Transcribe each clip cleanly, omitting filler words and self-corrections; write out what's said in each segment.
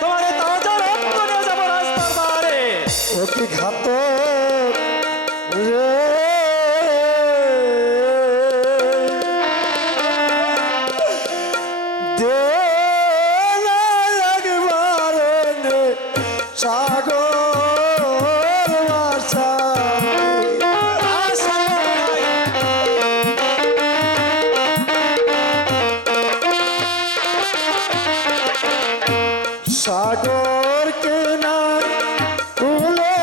তোমার তাজা রক্ত নিয়ে যাবো রাজদরবারে। ও কি ঘাতক রে, দে না একবার এনে সাগর ভাষা। সাগর কেনার কুলে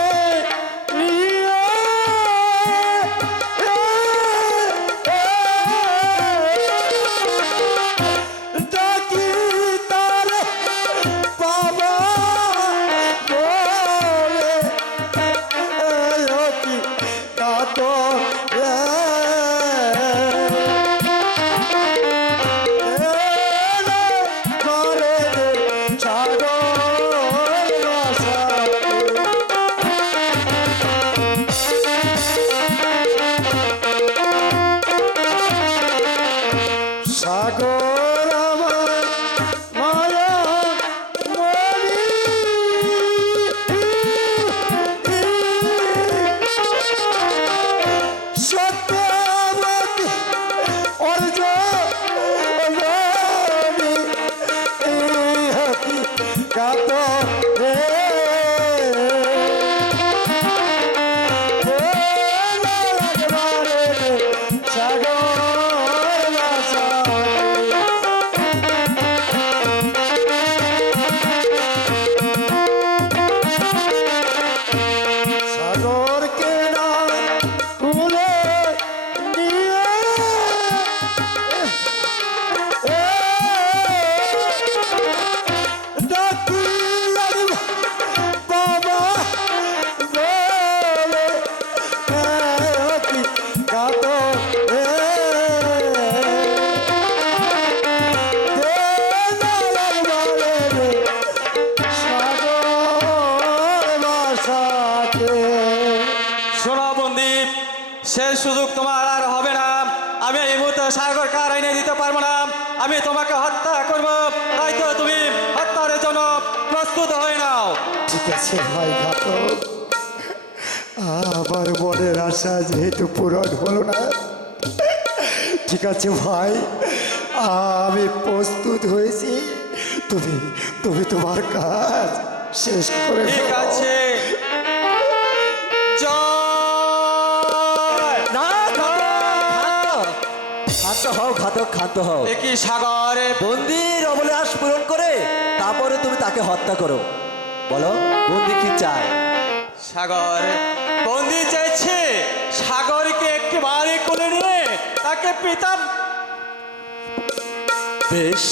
নিয়ে ডাকি তার বাবা বলে কি কাতো সাগর আমার মায়া মনি সত্যবতী অর্জ কাত রে সাগর কেনার কুলে নিয়ে ডাকি বাবা বলে কি কাত শোনো বন্দি, সে সুযোগ তোমার আর হবে না। আমি এই মুহূর্তে সাগরকে আর এনে দিতে পারবো না। আমি তোমাকে হত্যা করবো, তাই তো তুমি হত্যার জন্য প্রস্তুত হয়ে নাও। ঠিক আছে ভাই ঘাতক, আমার মনের আশা যেহেতু পূরণ হলো না, ঠিক আছে ভাই, আমি প্রস্তুত হয়েছি। তুমি তুমি তোমার কাজ শেষ করে ঠিক ফেলো। আছে, জয়। শান্ত হও ঘাতক, ক্ষান্ত হও। দেখি সাগরে বন্দির অবলাস পূরণ করে তারপরে তুমি তাকে হত্যা করো। বলো বন্দি কি চায়? সাগর বন্দি চাইছে সাগরকে একেবারে কোলে নিয়ে তাকে পিতা। বেশ,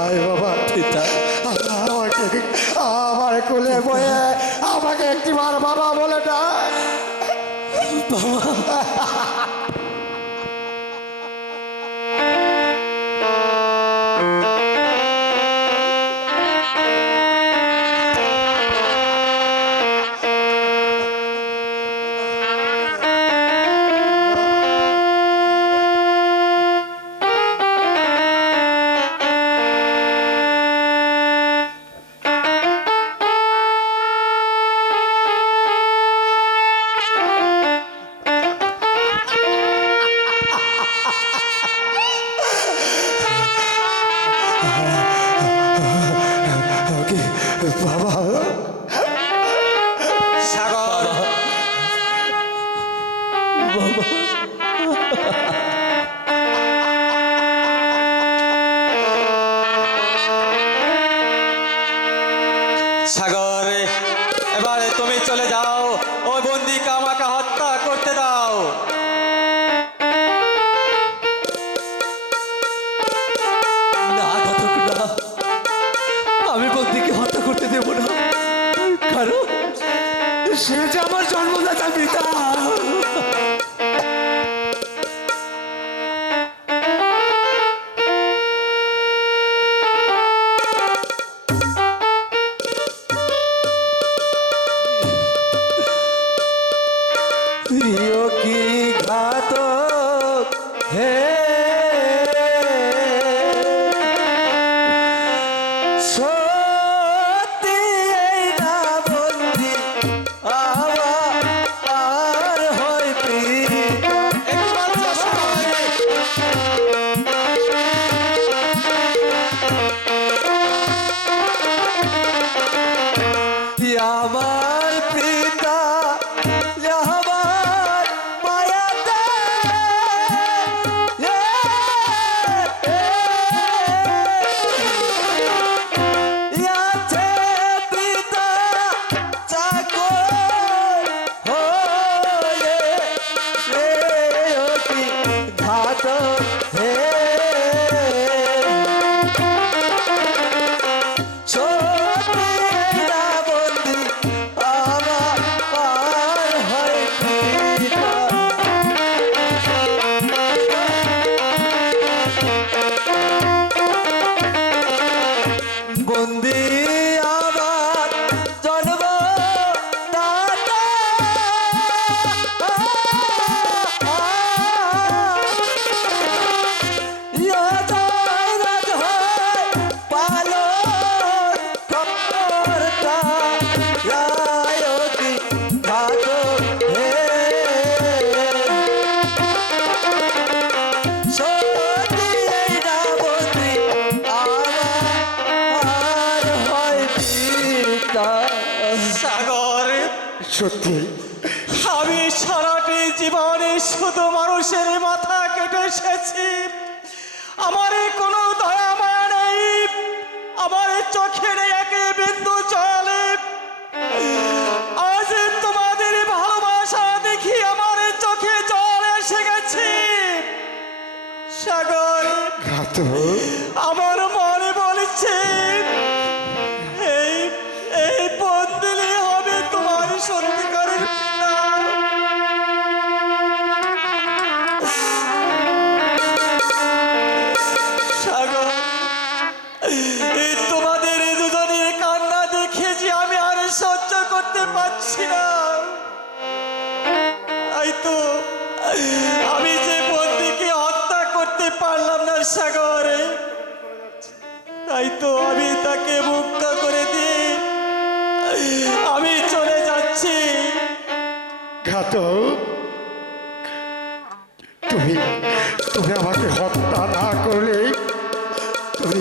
আয় বাবা, পিতা আমাকে আমার কোলে বয়ে আমাকে একটিবার বাবা বলে ডাক। বাবা, সাগর সাগর এবারে তুমি চলে যাও, ওই বন্দিকে আমাকে হত্যা করতে দাও। না ঘাতক না, আমি বন্দিকে হত্যা করতে দেব না, কারণ সে যে আমার জন্মদাতা পিতা। সত্যি এই না বন্দি আমার আর হয় পিতা। বন্দি আমার জন্ম দাতা। সাগর, সত্যি আমি সারাটি জীবনে শুধু মানুষের মাথা কেটে এসেছি। আমার কোনো দয়া মায়া নেই, আমার চোখে নেই এক বিন্দু জল। আজ তোমাদের ভালোবাসা দেখি আমার চোখে জল এসে গেছে। সাগর, ঘাতক আমার মনে বলছে এই এই বন্দিলি হবে তোমার সত্যিকারের পিতা। সাগর, এই তোমাদের দুজনের কান্না দেখে যে আমি আর সহ্য করতে পারছি না। তাই তো আমি যে বন্দিকে হত্যা করতে পারলাম না সাগর, তাই তো আমি তাকে মুক্ত করে দিয়ে আমি চলে যাচ্ছি। ঘাতক, তুমি তুমি আমাকে হত্যা না করলে তুমি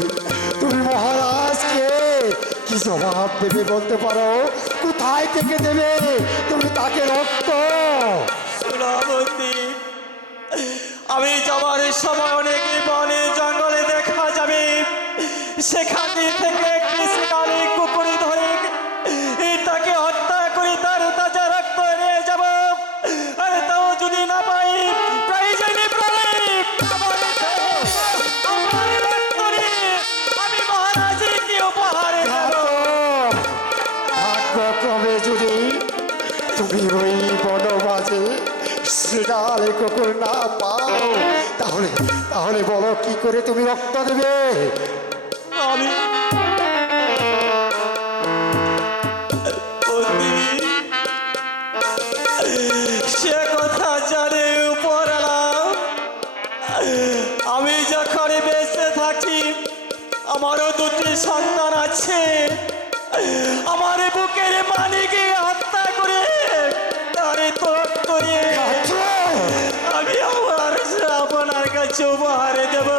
তুমি মহারাজকে কি জবাব দেবে বলতে পারো? কোথায় থেকে দেবে তুমি তাকে রক্ত? সুরাবতী, আমি যাবার সময় অনেক বনে জঙ্গলে দেখা যাবে, সেখান থেকে একটি শিকারী কুকুর ধরে তাকে হত্যা করে তার তাজা রক্ত নিয়ে যাব। আর তাও যদি না পাই, প্রয়োজনে প্রাণে আমার রক্ত নিয়ে আমি মহারাজকে উপহার দেব। ভাগ্যক্রমে যদি তুমি ওই বনবাজে শিকারে কুকুর না পাও, তাহলে তাহলে বলো কি করে তুমি রক্ত দেবে? আমি বন্দি, সে কথা জানে উপরওয়ালা। আমি যখন বেঁচে থাকি আমারও দুটি সন্তান আছে। আমার বুকের মানিকে হত্যা করে তারে তোপ করে আমি আমার আপনার কাছে উপহার দেব।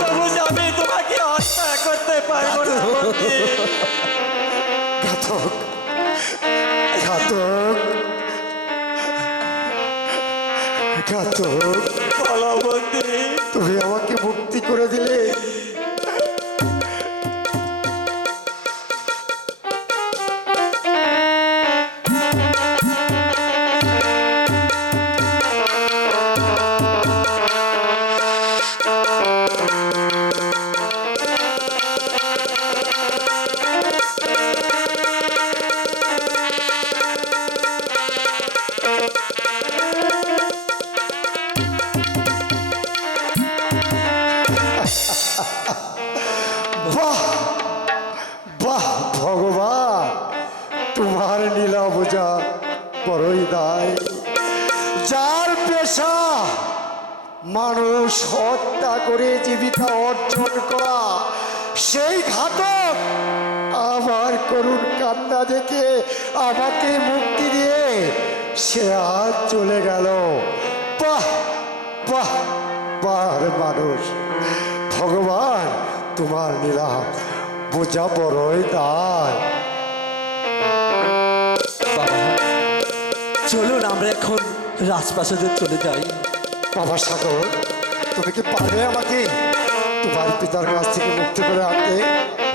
তবু আমি তোমাকে হত্যা করতে পারবো না বন্দি। ঘাতক, ঘাতক, ঘাতক, বলো বন্দি। তুমি আমাকে মুক্তি করে দিলে। বাহ বাহ ভগবান, তোমার লীলা বোঝা বড়ই দায়। যার পেশা মানুষ হত্যা করে জীবিকা অর্জন করা, সেই ঘাতক আমার করুণ কান্না দেখে আমাকে মুক্তি দিয়ে সে আজ চলে গেল। বাহ বাহ বাহ মানুষ, ভগবান তোমার লীলা বোঝা বড়ই দায়। বাবা, চলুন আমরা এখন রাজপ্রাসাদে চলে যাই। বাবা সাগর, তুমি কি পারবে আমাকে তোমার পিতার কাছ থেকে মুক্তি করে আনতে?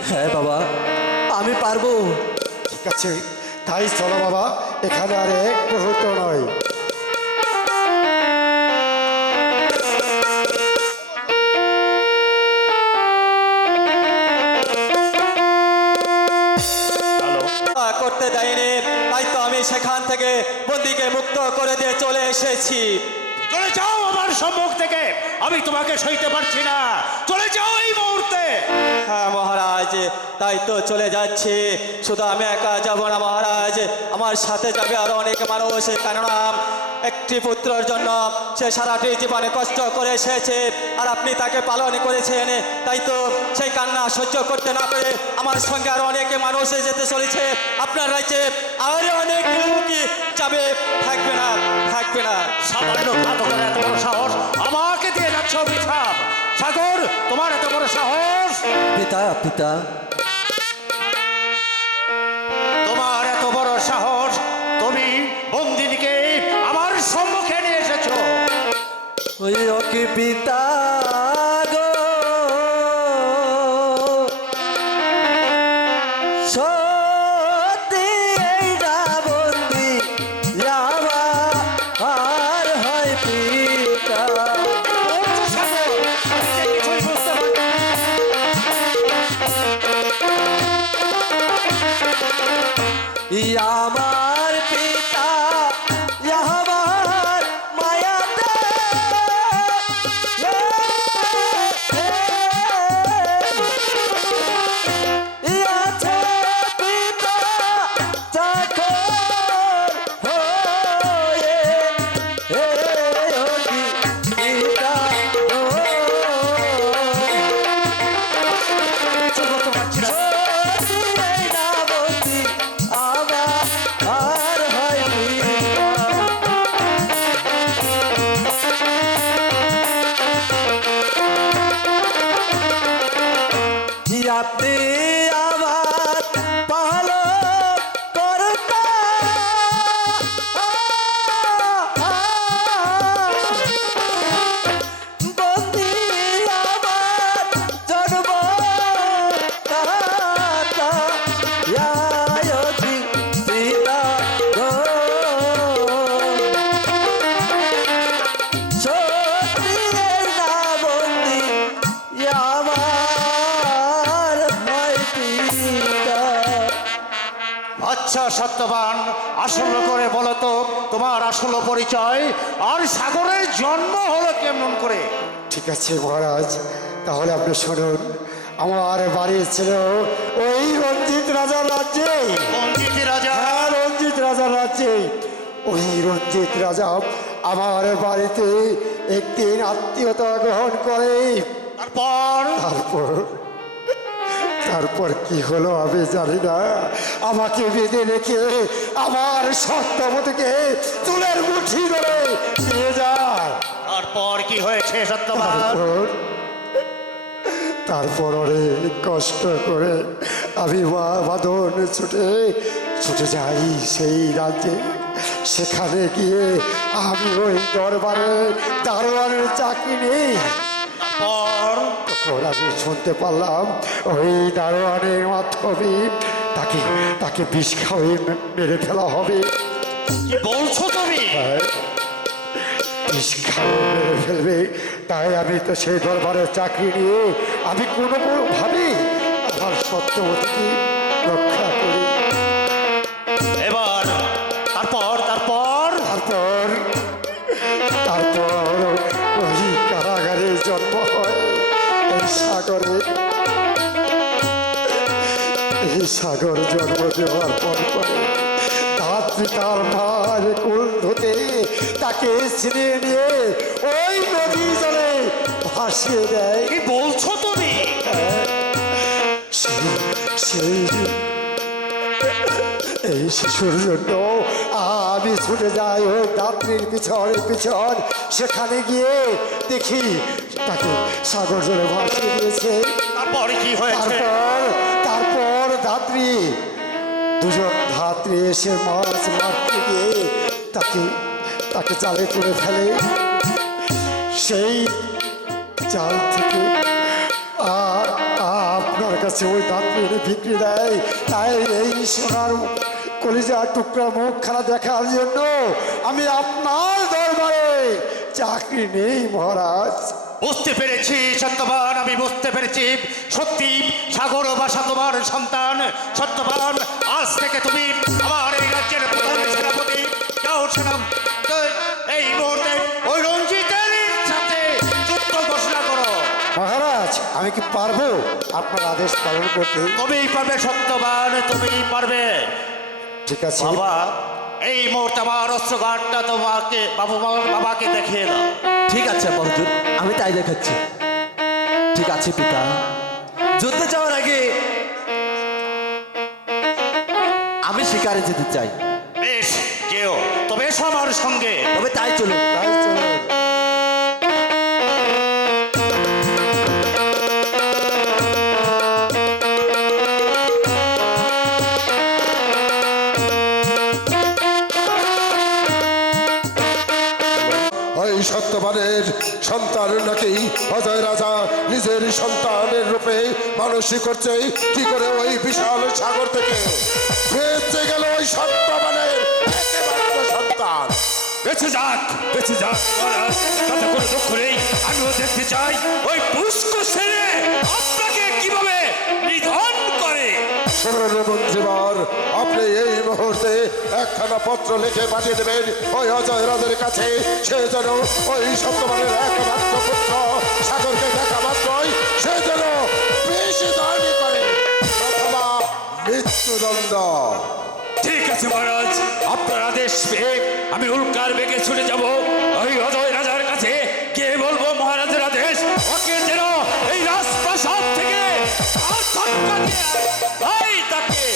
হ্যাঁ বাবা, আমি পারবো। ঠিক আছে, তাই চলো বাবা, এখানে আর এক মুহূর্ত নয়। করতে দেয়নি, তাই তো আমি সেখান থেকে বন্দিকে মুক্ত করে দিয়ে চলে এসেছি। চলে যাও আমার সম্মুখ থেকে, আমি তোমাকে সইতে পারছি না, চলে যাও এই মুহূর্তে। হ্যাঁ মহারাজ, তাই তো চলে যাচ্ছি। শুধু আমি একা যাব না মহারাজ, আমার সাথে যাবে আরো অনেক মানুষ, কেননা একটি পুত্রের জন্য সে সারাটি জীবনে কষ্ট করে এসেছে, আর আপনি তাকে পালন করেছেন, তাই তো সেই কান্না সহ্য করতে না পেরে আমার সঙ্গে আরো অনেক মানুষ যেতে চলেছে। আপনার রাজ্যে আরো অনেক লোকই যাবে, থাকবে না, থাকবে না। সামান্য ঘাতকের এত বড় সাহস, আমাকে দিয়ে যাচ্ছ অভিশাপ। সাগর, তোমার এত বড় সাহস, পিতা পিতা, তোমার এত বড় সাহস, তুমি বন্দিনীকে আমার সম্মুখে নিয়ে এসেছো। ওই ওকে পিতা গো, সত্যি এই না বন্দি আমার হয় পিতা। সাগর, আমি যে কিছুই বুঝতে পারছি না। আমার পিতা আমার মায়াতে আছে পিতা চাকর হয়ে পিতা কিছু করতে পারছি না। আর হয় আপনি আমার পালো করতা বন্দি আমার জন্ম দাতা পিতা গো, সত্যি না বন্দি আমার হয় পিতা। আচ্ছা সত্যবান, আসল করে বলো তো তোমার আসল পরিচয়, আর সাগরের জন্ম হলো কেমন করে? ঠিক আছে মহারাজ, তাহলে আপনি শুনুন। আমার বাড়ি ছিল ওই রঞ্জিত রাজার রাজ্যে। বন্দিত রাজা, হ্যাঁ, রঞ্জিত রাজার রাজ্যে। ওই রঞ্জিত রাজা আমার বাড়িতে একদিন আত্মীয়তা গ্রহণ করে। তারপর তারপর তারপর কি হলো আমি জানি না, আমাকে বেঁধে রেখে আমার সত্যবতীকে চুলের মুঠি ধরে নিয়ে যায়। তারপর কি হয়েছে সত্যবান? তারপর অনেক কষ্ট করে আমি বাঁধন ছুটে যাই সেই রাজ্যে। সেখানে গিয়ে আমি ওই দরবারে দারোয়ানের চাকরি নেই। তারপর তখন আমি শুনতে পারলাম ওই দারোয়ানের মাধ্যমে তাকে বিষ খাওয়িয়ে মেরে ফেলা হবে। কি বলছো তুমি? বিষ খাওয়িয়ে মেরে ফেলবে, তাই আমি তো সেই দরবারের চাকরি নিয়ে আমি কোনোভাবে আমার সত্যবতীকে রক্ষা করি। এবার তারপর তারপর তারপর তারপর ওই কারাগারে জন্ম হয় এই সাগরে। এই সাগর জন্ম দেওয়ার পর পরে ধাত্রী তার মার কুল ধুতে তাকে ছিনিয়ে নিয়ে ওই নদী জলে ভাসিয়ে দেয়। কি বলছো তুমি? এই শিশুর জন্য আমি ছুটে যাই ওই দাত্রীর পিছন। সেখানে গিয়ে দেখি তাকে সাগর জলে ভাসিয়ে দিয়েছে। তারপরে কি হয়েছে? তারপর দুজন ধাত্রী এসে মাছ মারতে গিয়ে তাকে জালে তুলে ফেলে। সেই জাল থেকে আপনার কাছে ওই ধাত্রী এনে বিক্রি দেয়। তাই এই সোনার কলিজা টুকরা মুখখানা দেখার জন্য আমি আপনার দরবারে চাকরি নেই মহারাজ। বুঝতে পেরেছি সত্যবান, আমি বুঝতে পেরেছি। সত্যি সাগর ও বাসা তোমার সন্তান। সত্যবান, আজ থেকে তুমি আমার এই রাজ্যের প্রধান সেনাপতি। যাও সেনাম, এই মুহূর্তে ওই রঞ্জিতের সাথে যুদ্ধ ঘোষণা করো। মহারাজ, আমি কি পারবো আপনার আদেশ পালন করতে? তুমিই পারবে সত্যবান, তুমিই পারবে। ঠিক আছে বাবা, এই মুহূর্তে আমার অস্ত্রঘাটটা তোমাকে বাবাকে দেখিয়ে দাও। ঠিক আছে বড়জোর, আমি তাই দেখাচ্ছি। ঠিক আছে পিতা, যুদ্ধে যাওয়ার আগে আমি শিকারে যেতে চাই। বেশ, যেও, তবে এসো আমার সঙ্গে। তবে তাই চলুন। তাই চলুন। ওই সত্যবানের সন্তান নাকি অজয় রাজা নিজের সন্তানের রূপে মানুষই করছে। কি করে ওই বিশাল সাগর থেকে বেঁচে গেল ওই সত্যবানের একমাত্র সন্তান? বেঁচে যাক, বেঁচে যাক মহারাজ, তাতে কোনো দুঃখ নেই। আমিও দেখতে চাই ওই পুষ্ক ছেলে আপনাকে কিভাবে নিধন করে। শুনুন মন্ত্রীবর, আপনি এই মুহূর্তে একখানা পত্র লিখে পাঠিয়ে দেবেন ওই অজয় রাজের কাছে। সে যেন ওই সত্যবানের একমাত্র পুত্র সাগরকে দেখা মাত্রই সে যেন বেশি দাবি করে অথবা মৃত্যুদণ্ড। ঠিক আছে মহারাজ, আপনার আদেশ পেয়ে আমি উল্কার বেগে ছুটে যাব ওই অজয় রাজার কাছে। কে বলবো মহারাজের আদেশ, ওকে যেন এই রাজপ্রাসাদ থেকে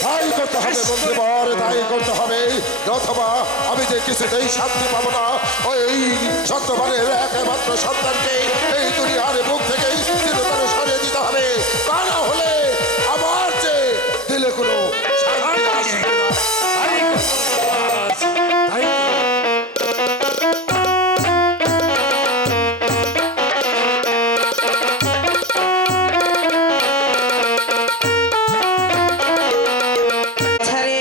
তাই করতে হবে মন্ত্রীবর, তাই করতে হবে। অথবা আমি যে কিছুতেই শান্তি পাবো না। ওই সত্যবানের একমাত্র সন্তানকে এই দুনিয়ার মুখ থেকেই চিরতরে সরিয়ে দিতে হবে। তা না হলে আমার যে দিলে কোনো শান্তি আসবে না। ছাড়ে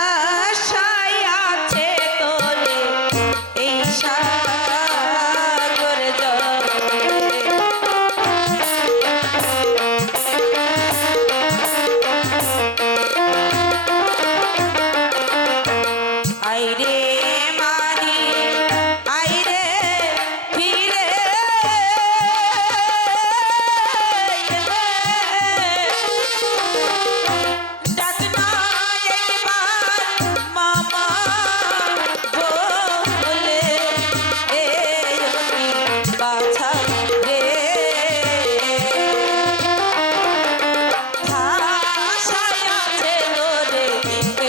ভাষায় আছে তোরে এই সাগর জলে। আইরে মারি আইরে ফিরে ডাকনা একবার মামা বলে এ বাছা রে ভাষায় আছে তোরে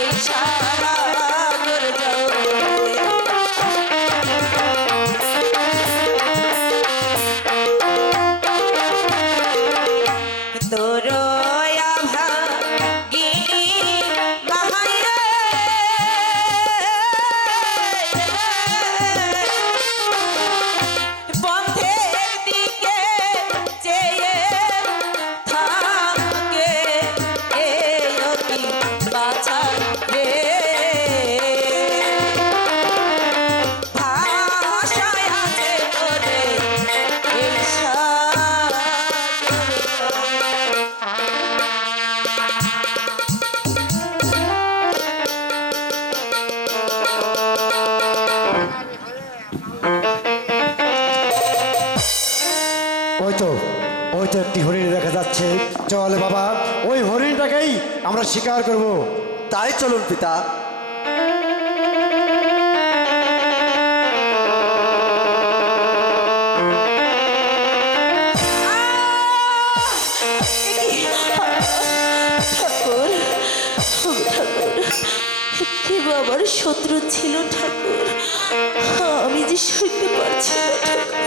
এই সাগর জলে। তোর আভাগিনী মাহাইরে বন্ধের দিকে চেয়ে থাকে এই অতি বাছা রে ভাষায় আছে তোরে এই সাগর। ওই তো একটি হরিণ দেখা যাচ্ছে। চল বাবা, ওই হরিণটাকেই আমরা শিকার করব। তাই চলুন পিতা। ঠাকুর, ঠাকুর, কি বাবার শত্রু ছিল ঠাকুর, আমি যে সইতে পারছি না ঠাকুর।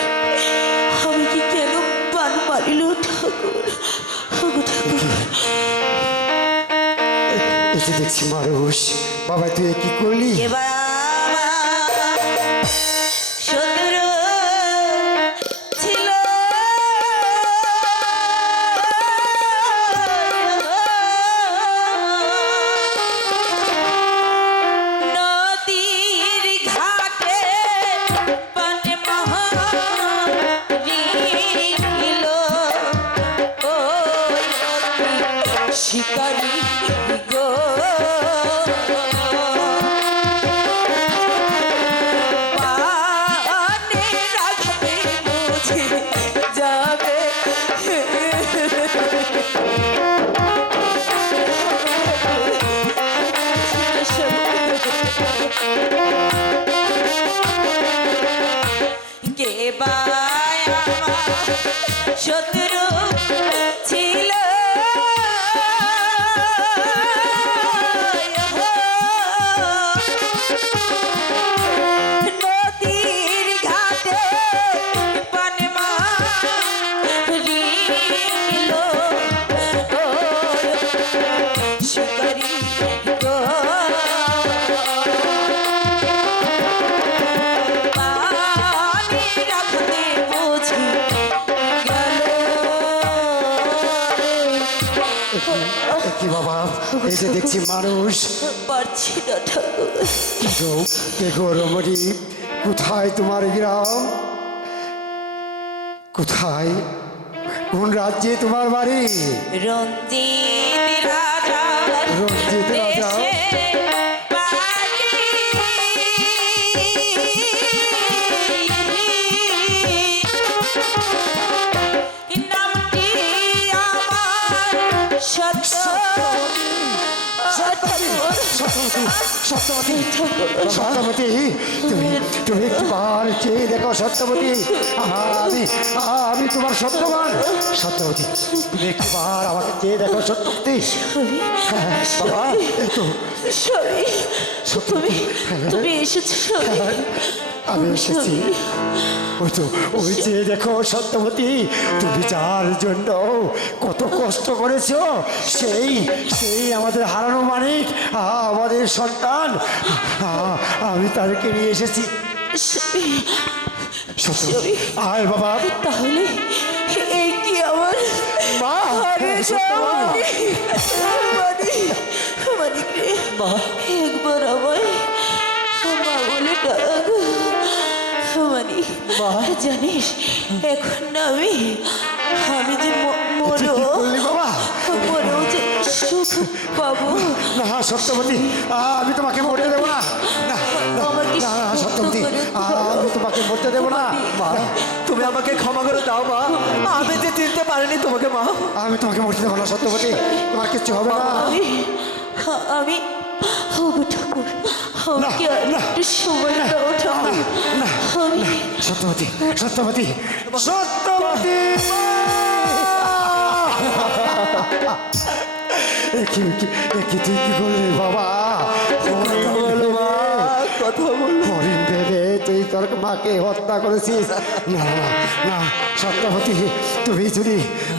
আমি কি কেন বান মারিল ঠাকুর? ঠাকুর, এসে দেখছি মানুষ। বাবা, তুই এ কি করলি? এ বাবা শত্রু ছিল নদীর শিকারি গো পানে রাখবে বুঝে যাবে কে বায় আমার শত্রু ছিল নদীর ঘাটে পানে মারিল শিকারি গো পানি রাখতে বুঝি গেল কি বাবা, এই যে দেখছি মানুষ। পারছি না ঠাকুর দেখো রমণী, কোথায় তোমার গ্রাম? কোথায়, কোন রাজ্যে তোমার বাড়ি? রঞ্জিত রাজা রঞ্জিত রাজা? দেশে বাড়ি। নামটি আমার সত্য সত্যবতী, সত্যবতী, তুমি তুমি একটুবার চেয়ে দেখো সত্যবতী, আমি তোমার সত্যবান। সত্যবতী, তুমি একটুবার আমাকে চেয়ে দেখো সত্যবতী। হ্যাঁ, বাবা, এই তো তুমি এসেছো আমি এসেছি। ওই যে দেখো সত্যবতী, তুমি যার জন্য কত কষ্ট করেছো, সেই সেই আমাদের হারানো মানিক, আমাদের সন্তান, আমি তাদেরকে নিয়ে এসেছি। সত্যবতী, আয় বাবা। তাহলে এই কি আমার মা, মানিক রে, একবার আমায় মা বলে ডাক। মানিক, জানিস এখন না আমি যে বললি বাবা? মরেও যে সুখ পাবো। না সত্যবতী, আমি তোমাকে মরতে দেবো না। না, না, আমাকে না, না, সত্যবতী, সত্য করে দাও। আমি তোমাকে মরতে দেবো না। মা, তুমি আমাকে ক্ষমা করে দাও মা, আমি যে চিনতে পারিনি তোমাকে মা। আমি তোমাকে মরতে দেবো না সত্যবতী, তোমার কিচ্ছু হবে না। আমি হবো ঠাকুর, আমাকে আর না, একটু সময় দাও ঠাকুর। না, আমি সত্যবতী, সত্যবতী, সত্যবতী, তুই কি করলি বাবা? কথা বলো মা, কথা বলো। হরিণ ভেবে তুই তোর মাকে হত্যা করেছিস। না না না সত্যবতী,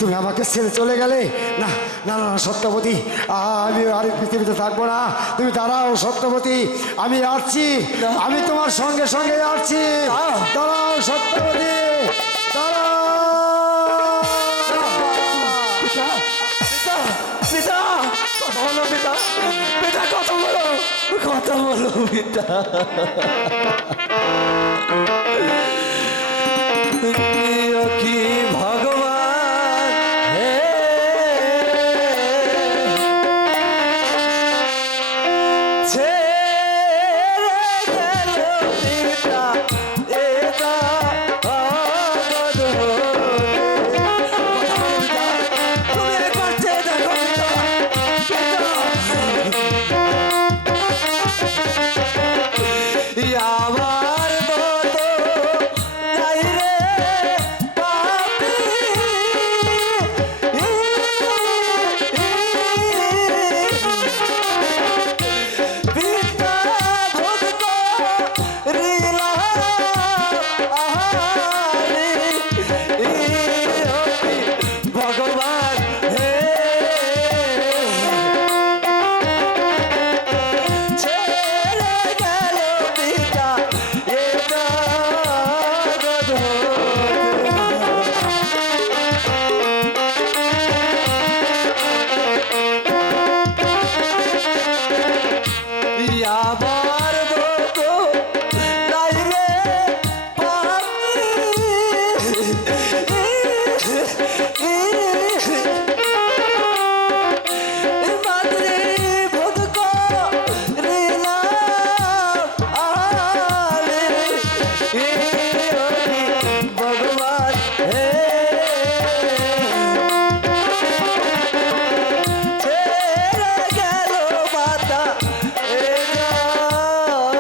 তুমি আমাকে ছেড়ে চলে গেলে। না না না সত্যবতী, আমি আর পৃথিবীতে থাকবো না। তুমি দাঁড়াও সত্যবতী, আমি আসছি, আমি তোমার সঙ্গে সঙ্গে আসছি। দাঁড়াও সত্যবতী, দাঁড়াও। পিতা, কথা বলো পিতা, পিতা কথা বলো, কথা বলো পিতা। তুমিও কি ভগবান হে? ছেড়ে গেল পিতা, এটা অবধ হলে। তুমি একবার চেয়ে দেখো পিতা, পিতা। আমার মতো হে হরি ভগবান হে ছেড়ে গেল মাতা এ জগতে।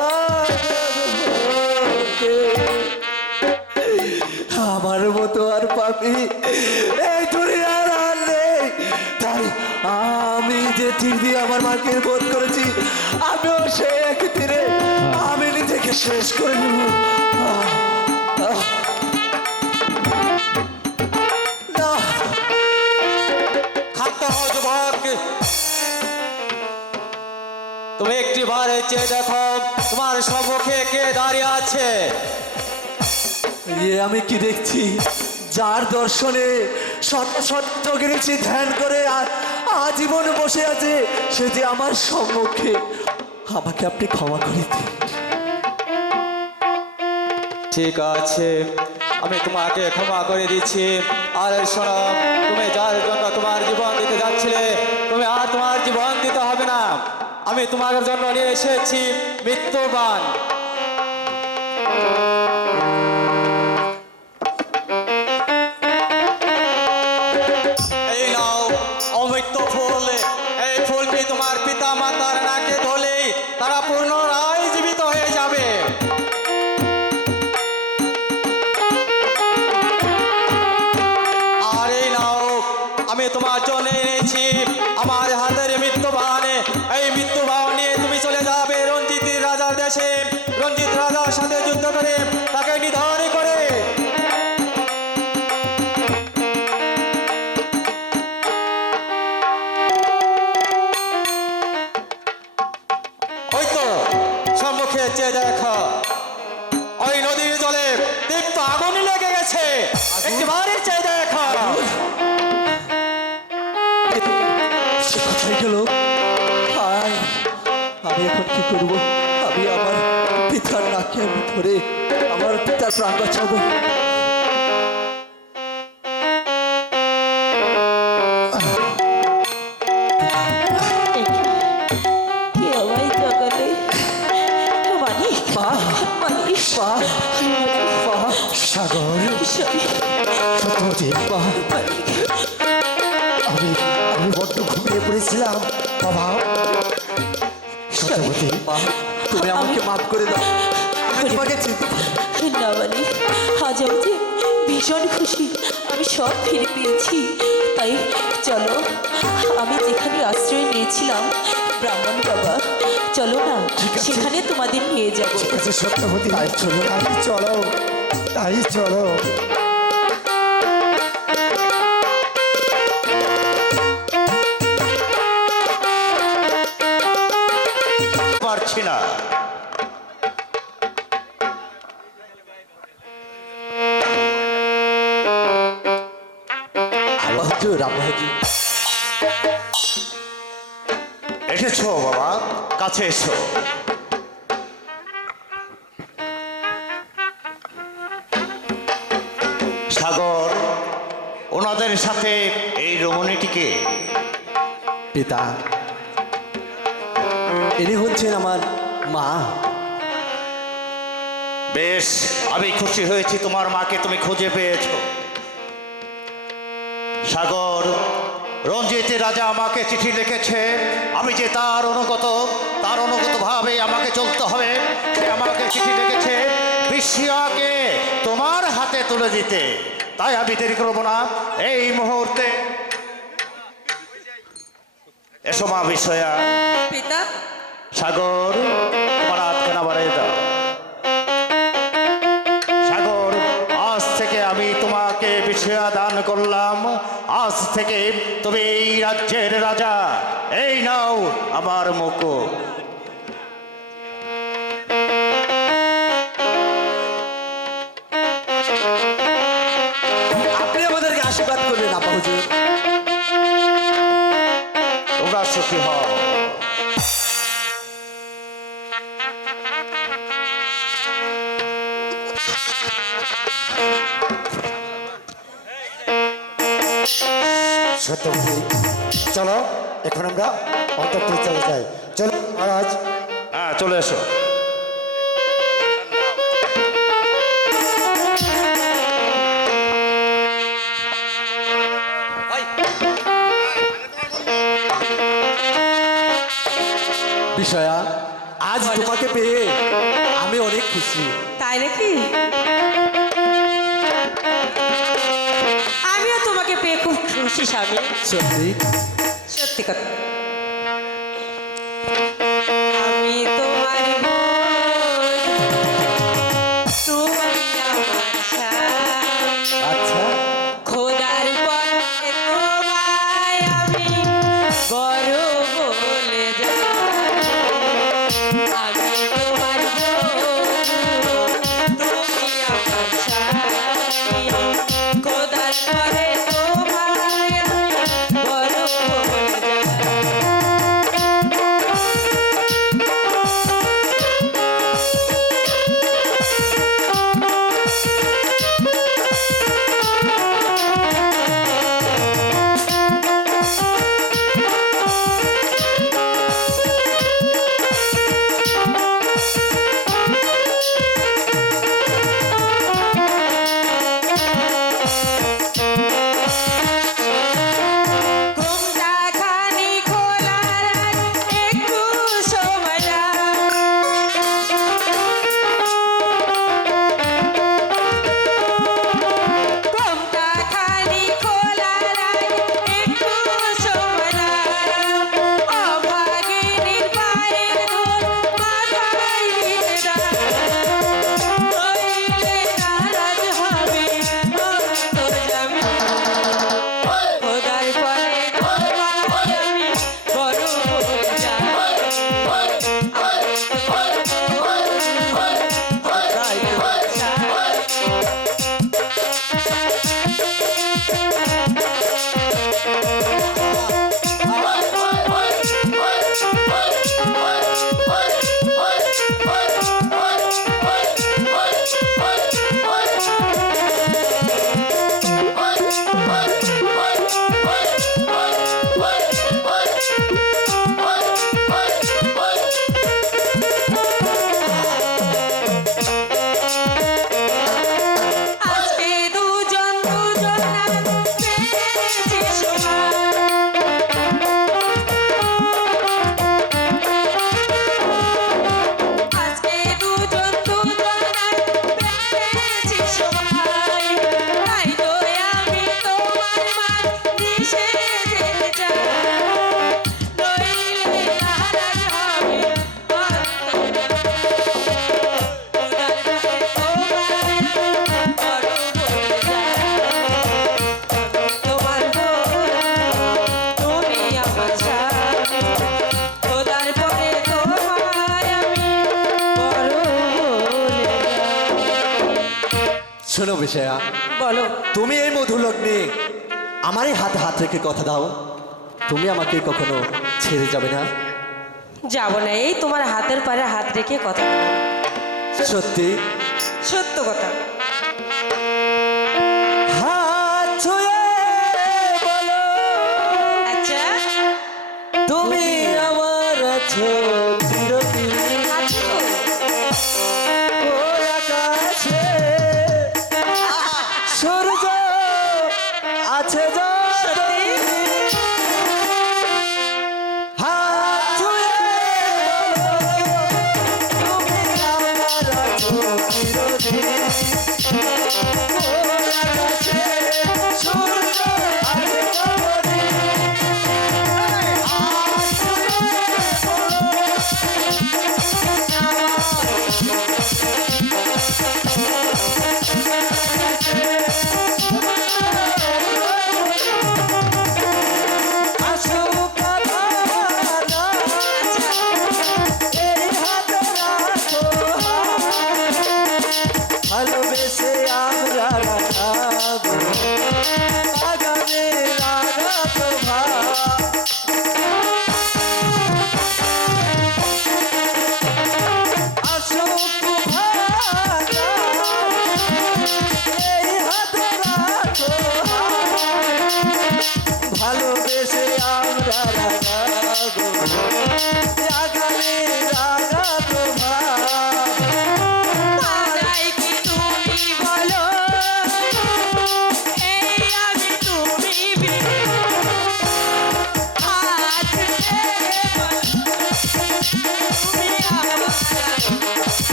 আমার মতো আর পাপি এই দুনিয়ার আর নেই। তাই আমি যে ঠিক দিয়ে আমার মাকে বোধ করেছি, আমিও সেই একই তীরে আমি নিজেকে শেষ করে নেব। না, খাদ্য হও যুবক, তুমি একটি বারে চেয়ে দেখো তোমার সম্মুখে কে দাঁড়িয়ে আছে। আমি কি দেখছি? যার দর্শনে শত শত গেছি ধ্যান করে আজীবন বসে আছে, সে যে আমার সম্মুখে। আমাকে আপনি ক্ষমা করে দিন। ঠিক আছে, আমি তোমাকে ক্ষমা করে দিচ্ছি। আর শোনো, তুমি যার জন্য তোমার জীবন দিতে যাচ্ছিলে, তুমি আর তোমার জীবন দিতে হবে না। আমি তোমার জন্য নিয়ে এসেছি মৃত্যুবান। এই নাও অমৃত ফুল। এই ফুলটি তোমার পিতা মাতার নাকে ধরলেই তারা পুনরায় জীবিত হয়ে যাবে। আর এই নাও, আমি তোমার জন্য এনেছি আমার হাতের মৃত্যুবান। এই মৃত্যুবান নিয়ে তুমি চলে যাবে রঞ্জিত রাজার দেশে। রঞ্জিত রাজার সাথে যুদ্ধ করে তাকে নিধন করে ওই তো সম্মুখে চেয়ে দেখো, ওই নদীর জলে দীপ্ত আগুন লেগে গেছে। একটিবারে চেয়ে দেখো। সে কোথায় গেল? হায়, আমি এখন কি করব? আমি আমার পিতার নাকে আমি ধরে আমার পিতার প্রাণ বাঁচাবো। কে আমায় জগালে? মানিক, মা, মানিক, মা, মা, সাগর, সরি, সত্যবতী, মানিক। আমি আমি বড্ড ঘুমিয়ে পড়েছিলাম বাবা। সত্যবতী, মা, তুমি আমাকে মাফ করে দাও। আমি তোমাকে চিনতে পারি। না মানিক, আজ আমি যে ভীষণ খুশি, আমি সব ফিরে পেয়েছি। তাই চলো, আমি যেখানে আশ্রয় নিয়েছিলাম ব্রাহ্মণ বাবা, চলো না সেখানে তোমাদের নিয়ে যাবো। ঠিক আছে সত্যবতী, তাই চলো, তাই চলো। পারছি না। হুজুর, হুজুর, এসেছো বাবা, কাছে এসো। সাগর, ওনাদের সাথে এই রমণীটিকে। পিতা, ইনি হচ্ছেন আমার মা। বেশ, আমি খুশি হয়েছি তোমার মাকে তুমি খুঁজে পেয়েছো। সাগর, রঞ্জিত রাজা আমাকে চিঠি লিখেছে, আমি যে তার অনুগত ভাবে আমাকে চলতে হবে। সে আমাকে চিঠি লিখেছে বিশ্বকে তোমার হাতে তুলে দিতে। তাই আমি দেরি করবো না, এই মুহূর্তে এসো মা বিশ্বয়া। পিতা, সাগর, তোমার হাতখানা বাড়িয়ে দাও। সাগর, আজ থেকে আমি তোমাকে বিষয়া দান করলাম। আজ থেকে তুমি এই রাজ্যের রাজা। এই নাও আমার মুকুট। আপনি আমাদেরকে আশীর্বাদ করলেন আপা হুজুর। তোমরা সুখী হও। সত্যবতী, চলো এখন আমরা অন্তঃপুরে চলে যাই। চলো মহারাজ। হ্যাঁ, চলে এসো। বিষয়া, আজ তোমাকে পেয়ে আমি অনেক খুশি। তাই নাকি? আমিও তোমাকে পেয়ে খুব খুশি স্বামী। সত্যি? সত্যি কথা। আমি তোমার বোন, তুমি আমার স্বামী। আচ্ছা, খোদার পথে তোমায় আমি বড় বলে যাই। আমি তোমার বোন, তুমি আমার স্বামী। খোদার পথে তোমায় আমি বড় বলে যাই। ঘুমটা খানি খোলা রাখ, একটু সময় রাখ। ঘুমটা খানি খোলা রাখ, একটু সময় রাখ। অভাগিনীর পায়ের ধুল মাথায় দিতে রাখ। নইলে নারাজ হবে অন্তর্যামী। খোদার পরে তোমায় আমি বড় বলে যাই। তাই তো। আজকে দুজন দুজনার পেয়েছি সমান। আজকে দুজন দুজনার পেয়েছি সমান। তাই তো আমি তোমার মান দিশে যেতে চাই। নইলে নারাজ হবে শোনো বিষয়া, বলো। তুমি এই মধুর লগ্নে আমারই হাতে হাত রেখে কথা দাও, তুমি আমাকে কখনো ছেড়ে যাবে না? যাবো না, এই তোমার হাতের পারে হাত রেখে কথা বলবো। সত্যি? সত্য কথা। হাত ছুঁয়ে বলো আচ্ছা, তুমি আমার আছো চিরদিন। আছো? ওই আকাশে সূর্য আছে যতদিন। হাত ছুঁয়ে বলো তুমি আমার আছো চিরদিন। ওই আকাশে সূর্য আছে যতদিন। হাত ভালোবেসে আমরা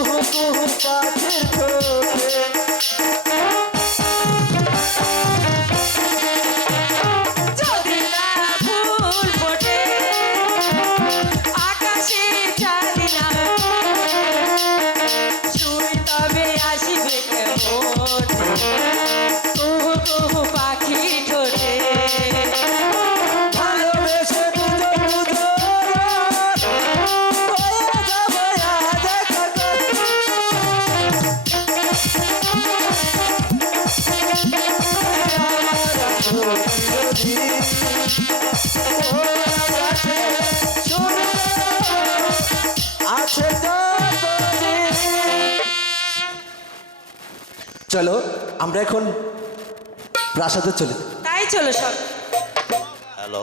কুহু কুহু পাখির ঠোঁটে যদি না ফুল ফোটে আকাশে চাঁদি না শুই তবে আসিবে কেমন কুহু কুহু পাখি ঠোঁটে ভালোবেসে দুজন দুজন হয়ে যাবো আজ একাকার। চলো আমরা এখন প্রাসাদে চলি। তাই চলো সব হ্যালো